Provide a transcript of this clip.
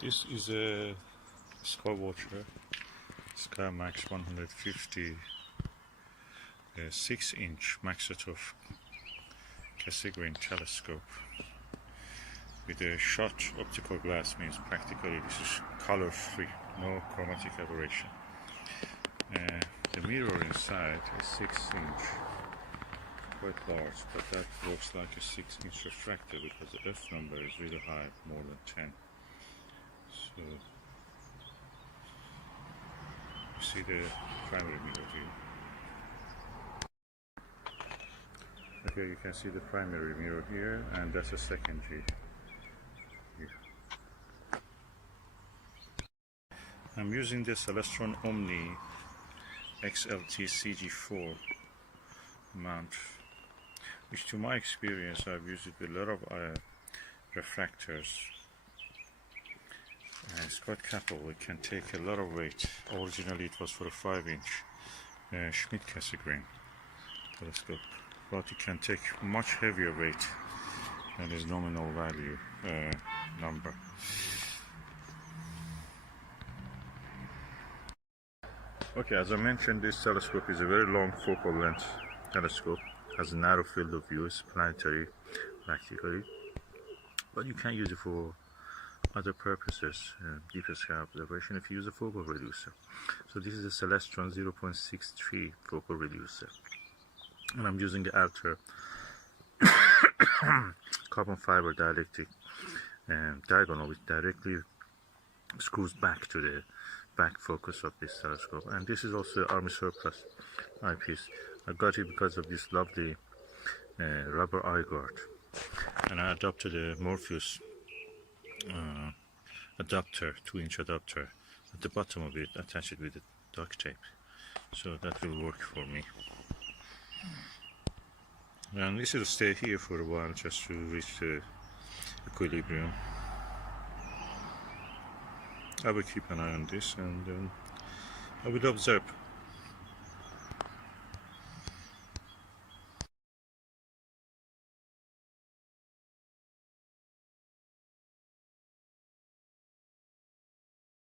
This is a SkyWatcher SkyMax 150 6-inch Maksutov-Cassegrain telescope with a shot optical glass. Means practically this is color free, no chromatic aberration. The mirror inside is 6-inch, quite large, but that looks like a 6-inch refractor because the F number is really high, more than 10. So you see the primary mirror here. Okay, you can see the primary mirror here, and that's a secondary here. I'm using the Celestron Omni XLT CG4 mount, which to my experience I've used it with a lot of refractors. It's quite capable. It can take a lot of weight. Originally it was for a 5-inch Schmidt-Cassegrain telescope, but it can take much heavier weight than its nominal value number. Okay, as I mentioned, this telescope is a very long focal length telescope, has a narrow field of view, it's planetary practically, but you can use it for other purposes, deeper sky observation, if you use a focal reducer. So this is a Celestron 0.63 focal reducer, and I'm using the Altair carbon fiber dielectric diagonal, which directly screws back to the back focus of this telescope. And this is also Army Surplus Eyepiece. I got it because of this lovely rubber eye guard, and I adopted a Morpheus adapter, 2-inch adapter at the bottom of it, attach it with the duct tape, so that will work for me. And this will stay here for a while just to reach the equilibrium. I will keep an eye on this, and I will observe